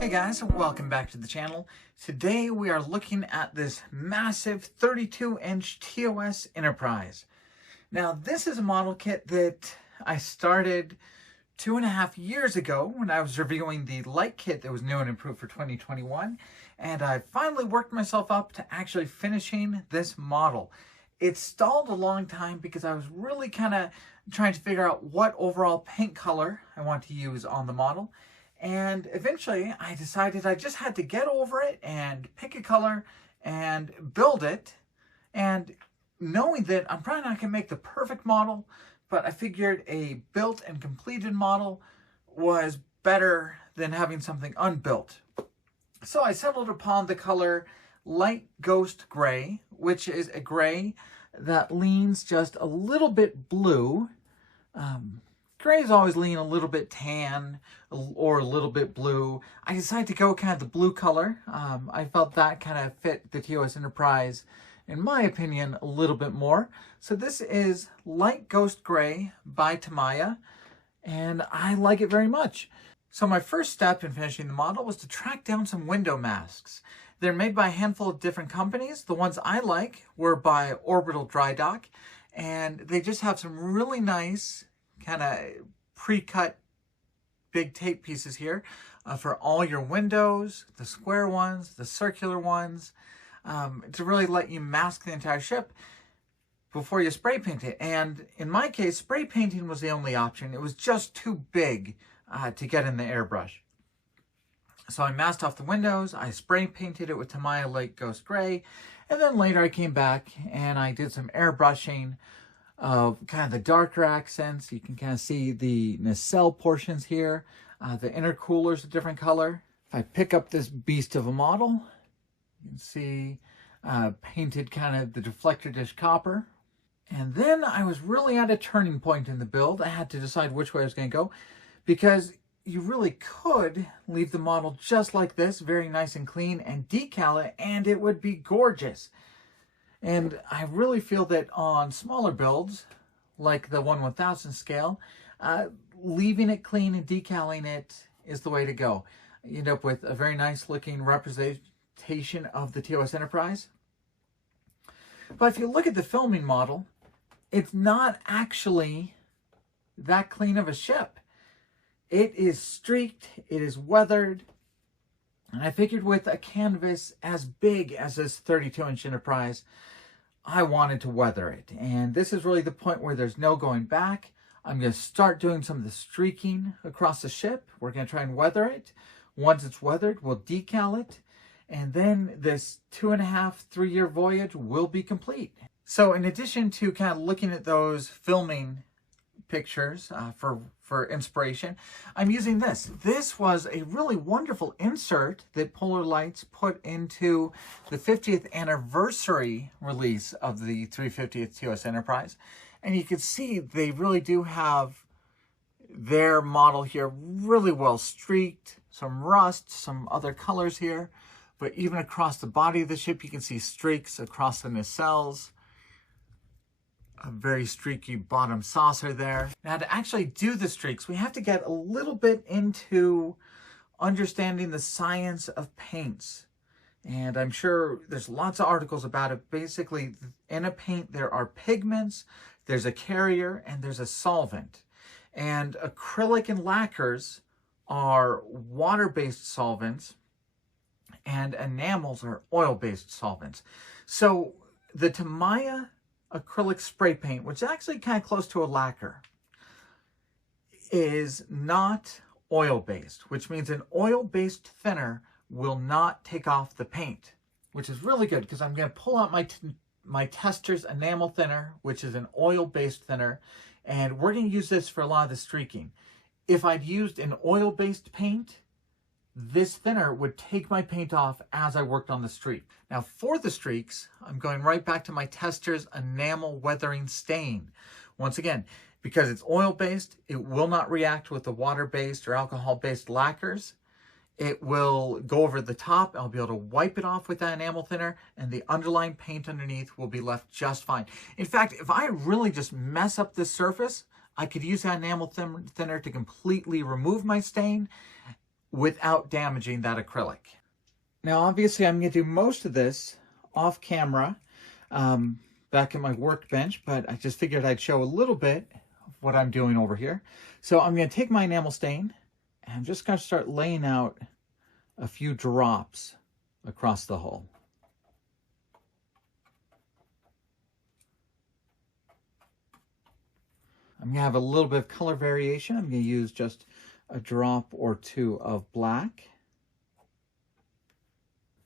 Hey guys, welcome back to the channel. Today we are looking at this massive 32-inch TOS Enterprise. Now this is a model kit that I started 2.5 years ago when I was reviewing the light kit that was new and improved for 2021, and I finally worked myself up to actually finishing this model. It stalled a long time because I was really kind of trying to figure out what overall paint color I want to use on the model. And eventually I decided I just had to get over it and pick a color and build it. And knowing that I'm probably not going to make the perfect model, but I figured a built and completed model was better than having something unbuilt. So I settled upon the color light ghost gray, which is a gray that leans just a little bit blue. Grays always lean a little bit tan or a little bit blue. I decided to go kind of the blue color. I felt that kind of fit the TOS Enterprise, in my opinion, a little bit more. So this is Light Ghost Gray by Tamiya, and I like it very much. So my first step in finishing the model was to track down some window masks. They're made by a handful of different companies. The ones I like were by Orbital Dry Dock, and they just have some really nice kind of pre-cut big tape pieces here for all your windows, the square ones, the circular ones, to really let you mask the entire ship before you spray paint it. And in my case, spray painting was the only option. It was just too big to get in the airbrush. So I masked off the windows, I spray painted it with Tamiya Light Ghost Gray, and then later I came back and I did some airbrushing of kind of the darker accents. You can kind of see the nacelle portions here. The intercooler's a different color. If I pick up this beast of a model, you can see painted kind of the deflector dish copper. And then I was really at a turning point in the build. I had to decide which way I was going to go, because you really could leave the model just like this, very nice and clean, and decal it, and it would be gorgeous. And I really feel that on smaller builds, like the 1/1000 scale, leaving it clean and decaling it is the way to go. You end up with a very nice looking representation of the TOS Enterprise. But if you look at the filming model, it's not actually that clean of a ship. It is streaked, it is weathered, and I figured with a canvas as big as this 32-inch Enterprise, I wanted to weather it. And this is really the point where there's no going back. I'm going to start doing some of the streaking across the ship. We're going to try and weather it. Once it's weathered, we'll decal it. And then this 2.5-3 year voyage will be complete. So in addition to kind of looking at those filming pictures for inspiration, I'm using this. This was a really wonderful insert that Polar Lights put into the 50th anniversary release of the 350th TOS Enterprise. And you can see they really do have their model here really well streaked, some rust, some other colors here, but even across the body of the ship, you can see streaks across the nacelles. A very streaky bottom saucer there. Now to actually do the streaks, we have to get a little bit into understanding the science of paints. And I'm sure there's lots of articles about it. Basically, in a paint, there are pigments, there's a carrier, and there's a solvent. And acrylic and lacquers are water-based solvents, and enamels are oil-based solvents. So the Tamiya acrylic spray paint, which is actually kind of close to a lacquer, is not oil-based, which means an oil-based thinner will not take off the paint, which is really good because I'm going to pull out my Tester's enamel thinner, which is an oil-based thinner, and we're going to use this for a lot of the streaking. If I'd used an oil-based paint, this thinner would take my paint off as I worked on the streak. Now for the streaks, I'm going right back to my Tester's enamel weathering stain. Once again, because it's oil-based, it will not react with the water-based or alcohol-based lacquers. It will go over the top. I'll be able to wipe it off with that enamel thinner, and the underlying paint underneath will be left just fine. In fact, if I really just mess up this surface, I could use that enamel thinner to completely remove my stain, without damaging that acrylic. Now, obviously, I'm going to do most of this off camera back at my workbench, but I just figured I'd show a little bit of what I'm doing over here. So I'm going to take my enamel stain, and I'm just going to start laying out a few drops across the hull. I'm going to have a little bit of color variation. I'm going to use just a drop or two of black.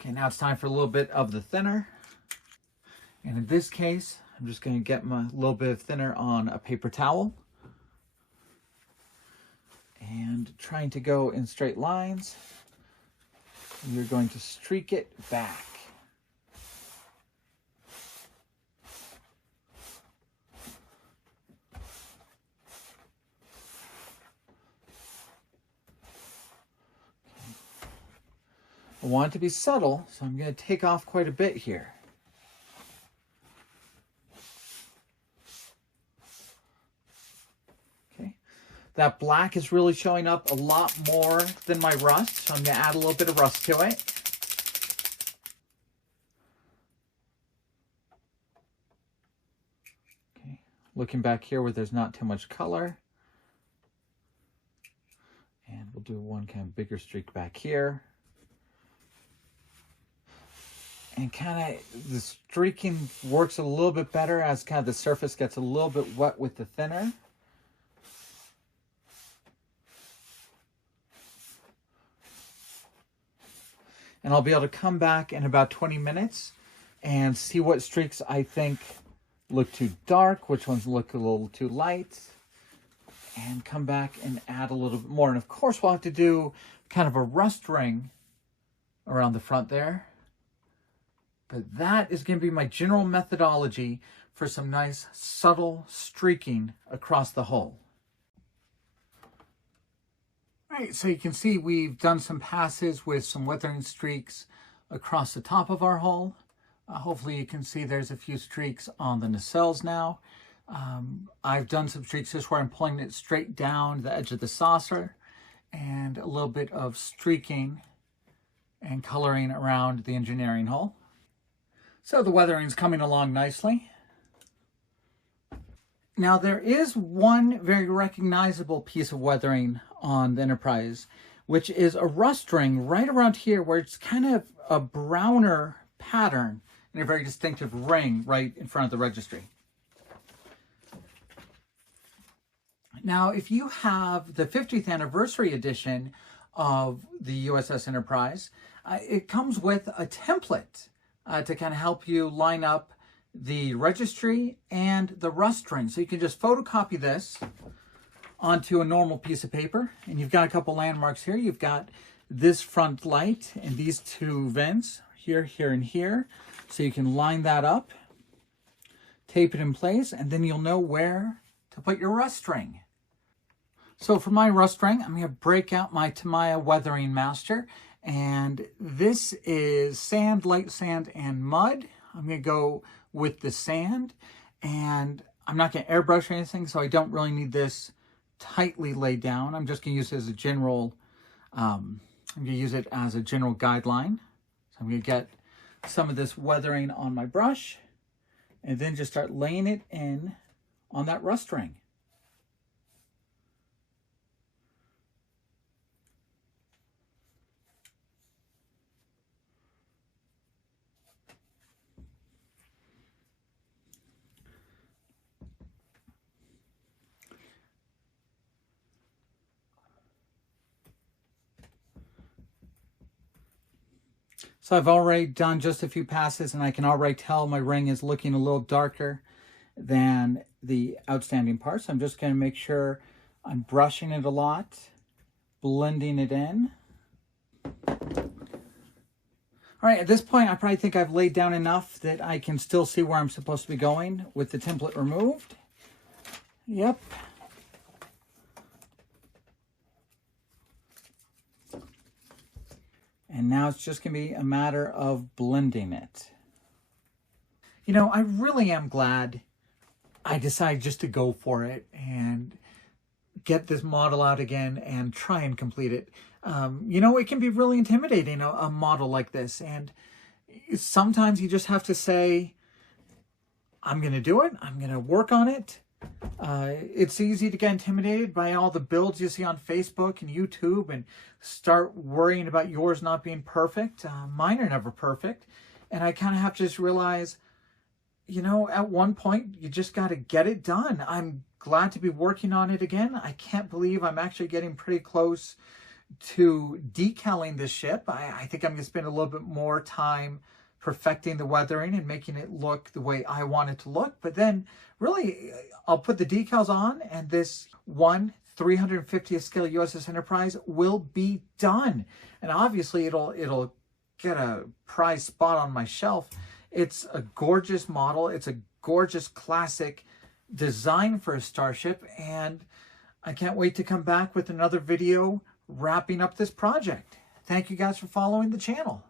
Okay, now it's time for a little bit of the thinner. And in this case, I'm just going to get my little bit of thinner on a paper towel. And trying to go in straight lines. You're going to streak it back. I want it to be subtle, so I'm going to take off quite a bit here. Okay, that black is really showing up a lot more than my rust, so I'm going to add a little bit of rust to it. Okay, looking back here where there's not too much color. And we'll do one kind of bigger streak back here. And kind of the streaking works a little bit better as kind of the surface gets a little bit wet with the thinner. And I'll be able to come back in about 20 minutes and see what streaks I think look too dark, which ones look a little too light, and come back and add a little bit more. And of course, we'll have to do kind of a rust ring around the front there. But that is going to be my general methodology for some nice subtle streaking across the hull. All right, so you can see we've done some passes with some weathering streaks across the top of our hull. Hopefully you can see there's a few streaks on the nacelles now. I've done some streaks just where I'm pulling it straight down the edge of the saucer, and a little bit of streaking and coloring around the engineering hull. So the weathering's coming along nicely. Now there is one very recognizable piece of weathering on the Enterprise, which is a rust ring right around here where it's kind of a browner pattern and a very distinctive ring right in front of the registry. Now, if you have the 50th anniversary edition of the USS Enterprise, it comes with a template to kind of help you line up the registry and the rust ring. So you can just photocopy this onto a normal piece of paper. And you've got a couple landmarks here. You've got this front light and these two vents here, here, and here. So you can line that up, tape it in place, and then you'll know where to put your rust ring. So for my rust ring, I'm going to break out my Tamiya Weathering Master. And this is sand, light sand, and mud. I'm going to go with the sand. And I'm not going to airbrush or anything, so I don't really need this tightly laid down. I'm just going to use it as a general, I'm going to use it as a general guideline. So I'm going to get some of this weathering on my brush and then just start laying it in on that rust ring. So I've already done just a few passes and I can already tell my ring is looking a little darker than the outstanding parts. So I'm just going to make sure I'm brushing it a lot, blending it in. All right, at this point, I probably think I've laid down enough that I can still see where I'm supposed to be going with the template removed. Yep. And now it's just going to be a matter of blending it. You know, I really am glad I decided just to go for it and get this model out again and try and complete it. You know, it can be really intimidating, a model like this. And sometimes you just have to say, I'm going to do it. I'm going to work on it. It's easy to get intimidated by all the builds you see on Facebook and YouTube and start worrying about yours not being perfect. Mine are never perfect. And I kind of have to just realize, you know, at one point, you just got to get it done. I'm glad to be working on it again. I can't believe I'm actually getting pretty close to decaling this ship. I think I'm going to spend a little bit more time perfecting the weathering and making it look the way I want it to look. But then really, I'll put the decals on and this 350th scale USS Enterprise will be done. And obviously it'll get a prize spot on my shelf. It's a gorgeous model. It's a gorgeous classic design for a starship. And I can't wait to come back with another video wrapping up this project. Thank you guys for following the channel.